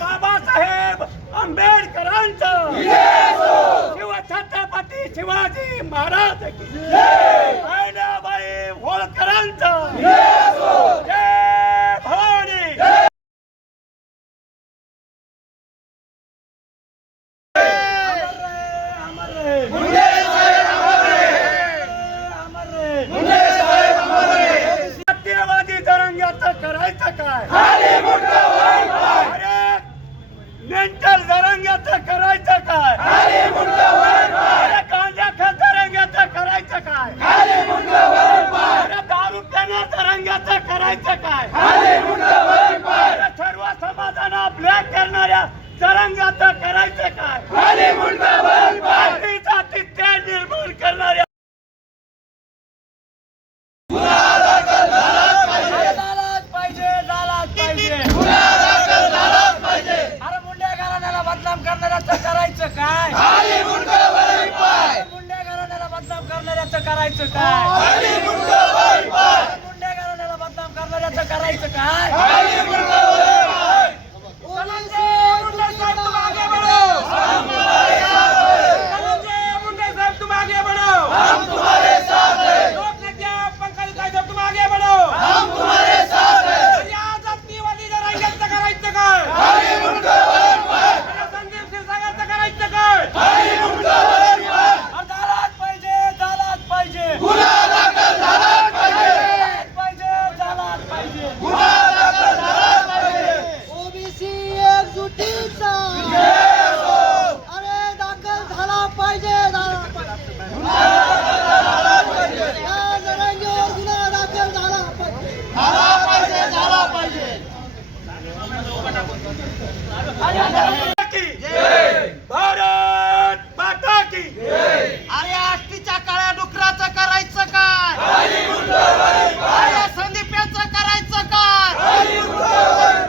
बाबासाहेब आंबेडकरांचं. छत्रपती शिवाजी महाराज होळकरांचं जय भवानी अमर रहे, अमर रहे. अमर रहे. सत्यवादी तरंगाचं करायचं काय अरे मेंटल तरंगाचं करायचं काय अरे गांजा खत तरंगाचं करायचं काय अरे दारू पिण्या तरंगाचं करायचं काय अरे सर्व समाजाला ब्लॅक करणाऱ्या तरंगाचं करायचं काय जाती जाती ते निर्माण करणाऱ्या झालाच पाहिजे झालाच पाहिजे अरे मुंड्या घराण्याला बदनाम करणाऱ्याचं करायचं काय? मुंड्या घराण्याला बदनाम करणाऱ्याचं करायचं काय? मुंड्या घराण्याला बदनाम करणाऱ्याचं करायचं काय? मुंडे साहेब तुम आगे बढ़ो धनंजय मुंडे साहेब तुम आगे बढ़ो लोकनेत्या पंकजा साहेब तुम आगे बढ़ो या जातीवादी जरांगाचं करायचं काय अरे संदीप क्षीरसागरचं करायचं काय अरे झालाच पाहिजे झालाच पाहिजे झालाच पाहिजे झालाच पाहिजे ओबीसी एकजुटीचा अरे दाखल झाला पाहिजे झाला पाहिजे. या जरांगीवर गुन्हा दाखल झाला पाहिजे की भारत माता की अरे आष्टीच्या काळ्या डुकराचं करायचं काय अरे संदीप्याचं करायचं काय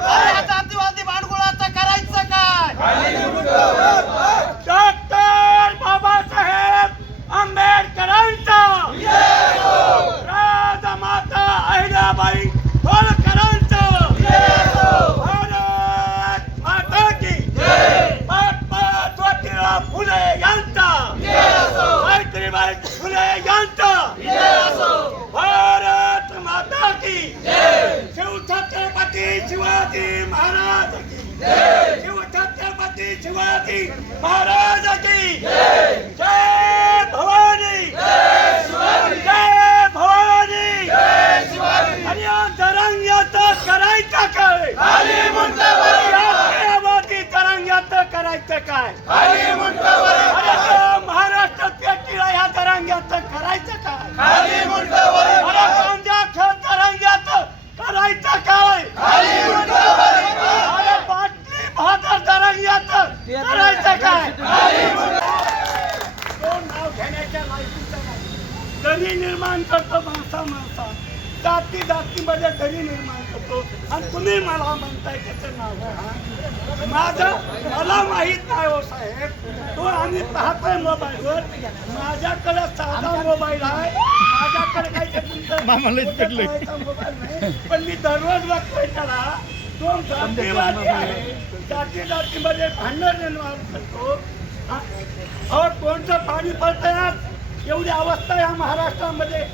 अरे जातीवादी भांडगुळाचं करायचं काय डॉक्टर बाबासाहेब आंबेडकरांचा राजमाता अहिल्याबाई होळकरांचा भारत माता की महात्मा ज्योतिराव फुले यांचा सावित्रीबाई फुले यांचा भारत माता की शिवछत्रपती शिवाजी महाराज की. शिवछत्रपती शिवाजी महाराज की जय भवानी जय भवानी आणि या तरंगाचं करायचं काय राष्ट्रवादी तरंगाचं करायचं काय अरे त्या महाराष्ट्र पेटीला या तरंगाचं करायचं काय अरे गांजा खत तरंगाचं करायचं काय अरे बाटली भाकर दरी निर्माण करतो माणसा माणसा. जाती जातीमध्ये दरी निर्माण करतो. आणि तुम्ही मला म्हणताय त्याचं नाव हा? माझं मला माहीत नाही हो साहेब. तो आम्ही पाहतोय मोबाईलवर. माझ्याकडे साधा मोबाईल आहे. माझ्याकडे काही ते तुमचं मोबाईल नाही. पण मी दररोज बघतोय त्याला. दोन जातीवादी आहे. जाती जातीमध्ये भांडण निर्माण करतो? अहो कोणतं पाणी पडतंय एवढी अवस्था या महाराष्ट्रामध्ये.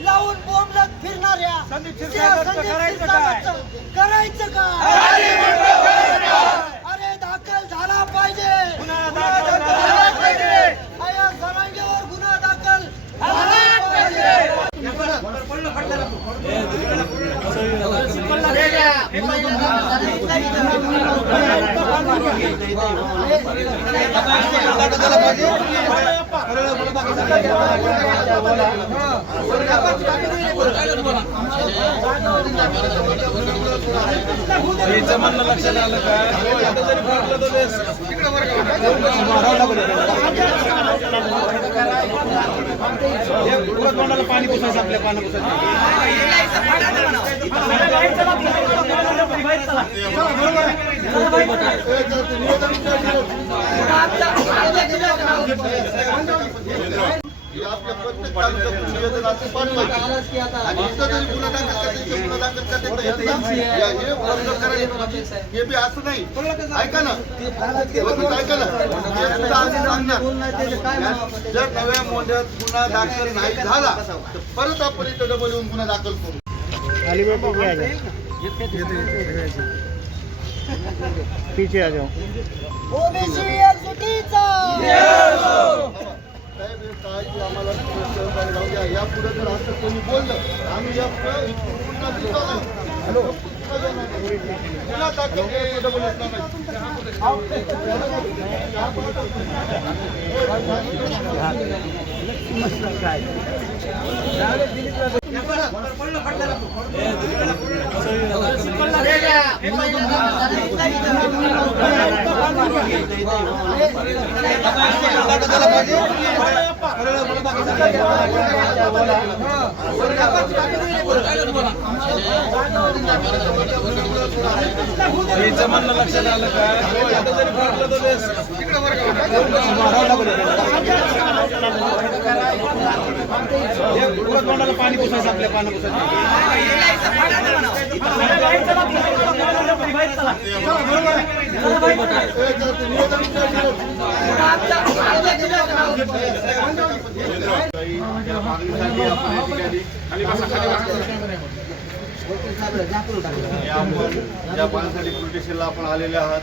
लावून बोंबलत फिरणाऱ्या करायचं अरे दाखल झाला पाहिजे गुन्हा दाखल जरांगेवर गुन्हा दाखल झाला पाहिजे म्हणणं लक्षात आलं का पाणी पुसायचं आपल्या पानं पुसायचं हे आपल्या प्रत्येक तालुक्यातून निवेदन असं पाठवायचं. आणि इथं जरी गुन्हा दाखल करता येईल, गुन्हा दाखल करता येईल, तर ह्यांना या- हे बंद करायला पाहिजे. हे बी असं नाही. ऐका ना. ऐका ना. जर नव्या गुन्हा दाखल नाही झाला तर परत आपण इथं डबल येऊन गुन्हा दाखल करू. ओबीसी एकजुटीचा साहेब, हे बोला आम्हाला याचं म्हणणं लक्षात आलं का आता जरी फाटलं तर तोंडाला पाणी पुसायचं आपल्या पुसायचं आपण या ठिकाणी आपण पोलीस स्टेशनला आपण आलेले आहात.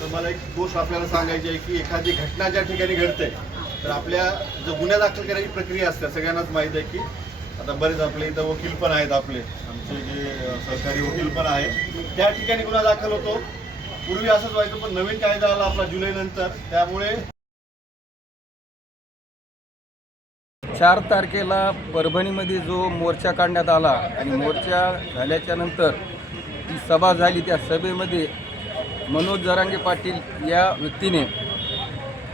तर मला एक गोष्ट आपल्याला सांगायची आहे की एखादी घटना ज्या ठिकाणी घडते तर आपल्या जो गुन्हा दाखल करायची प्रक्रिया असते सगळ्यांनाच माहीत आहे की आता बरेच आपले इथं वकील पण आहेत आपले. आमचे जे सरकारी सहकारी वकील पण आहेत. त्या ठिकाणी गुन्हा दाखल होतो. पूर्वी असंच व्हायचं पण नवीन कायदा आला आपला जुलैनंतर त्यामुळे चार तारखेला परभणीमध्ये जो मोर्चा काढण्यात आला आणि मोर्चा झाल्याच्यानंतर ती सभा झाली त्या सभेमध्ये मनोज जरांगे पाटील या व्यक्तीने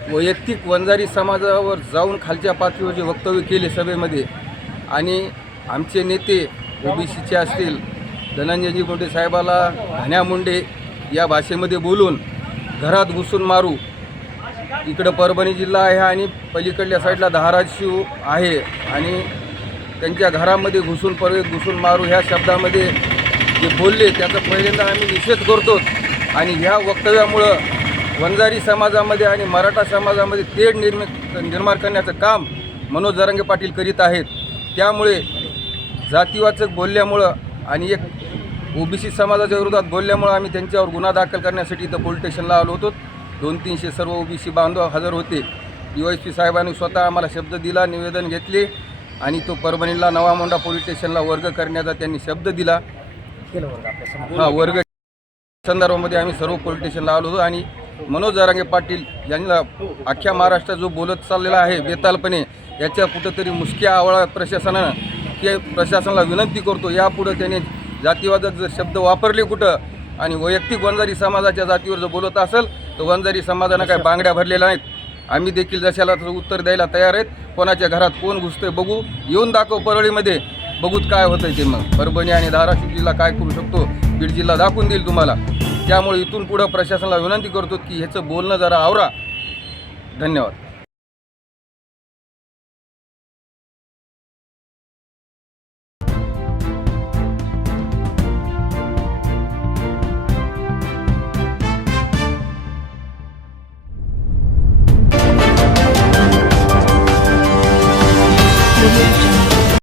वैयक्तिक वंजारी समाजावर जाऊन खालच्या पातळीवर जे वक्तव्य केले सभेमध्ये आणि आमचे नेते ओबीसीचे असतील धनंजयजी मुंडे साहेबाला घाण्या मुंडे या भाषेमध्ये बोलून घरात घुसून मारू इकडं परभणी जिल्हा आहे आणि पलीकडल्या साईडला धाराशिव आहे आणि त्यांच्या घरामध्ये घुसून परवे घुसून मारू ह्या शब्दामध्ये जे बोलले त्याचा पहिल्यांदा आम्ही निषेध करतो आणि ह्या वक्तव्यामुळं वंजारी समाजामध्ये आणि मराठा समाजामध्ये तेढ निर्मित निर्माण करण्याचं काम मनोज जरांगे पाटील करीत आहेत. त्यामुळे जातीवाचक बोलल्यामुळं आणि एक ओबीसी समाजाच्या विरोधात बोलल्यामुळं आम्ही त्यांच्यावर गुन्हा दाखल करण्यासाठी इथं पोलीस स्टेशनला आलो होतो. दोन तीनशे सर्व ओबीसी बांधव हजर होते. यू एस पी साहेबांनी स्वतः आम्हाला शब्द दिला निवेदन घेतले आणि तो परभणीला नवा मोंडा पोलीस स्टेशनला वर्ग करण्याचा त्यांनी शब्द दिला. हा वर्ग संदर्भामध्ये आम्ही सर्व पोलीस स्टेशनला आलो होतो आणि मनोज जरांगे पाटील यांना अख्ख्या महाराष्ट्रात जो बोलत चाललेला आहे बेतालपणे याच्या कुठंतरी मुसक्या आवळा प्रशासनानं ते प्रशासनाला विनंती करतो यापुढं त्याने जातीवादक जर शब्द वापरले कुठं आणि वैयक्तिक वंजारी समाजाच्या जातीवर जर बोलत असेल तर वंजारी समाजानं काय बांगड्या भरलेल्या नाहीत. आम्ही देखील जशाला तसं उत्तर द्यायला तयार आहेत. कोणाच्या घरात कोण घुसतंय बघू. येऊन दाखव परळीमध्ये. बघूत काय होतंय ते मग. परभणी आणि धाराशिव जिल्हा काय करू शकतो? बीड जिल्हा दाखवून देईल तुम्हाला. त्यामुळे इथून पुढं प्रशासनाला विनंती करतो की ह्याचं बोलणं जरा आवरा. धन्यवाद.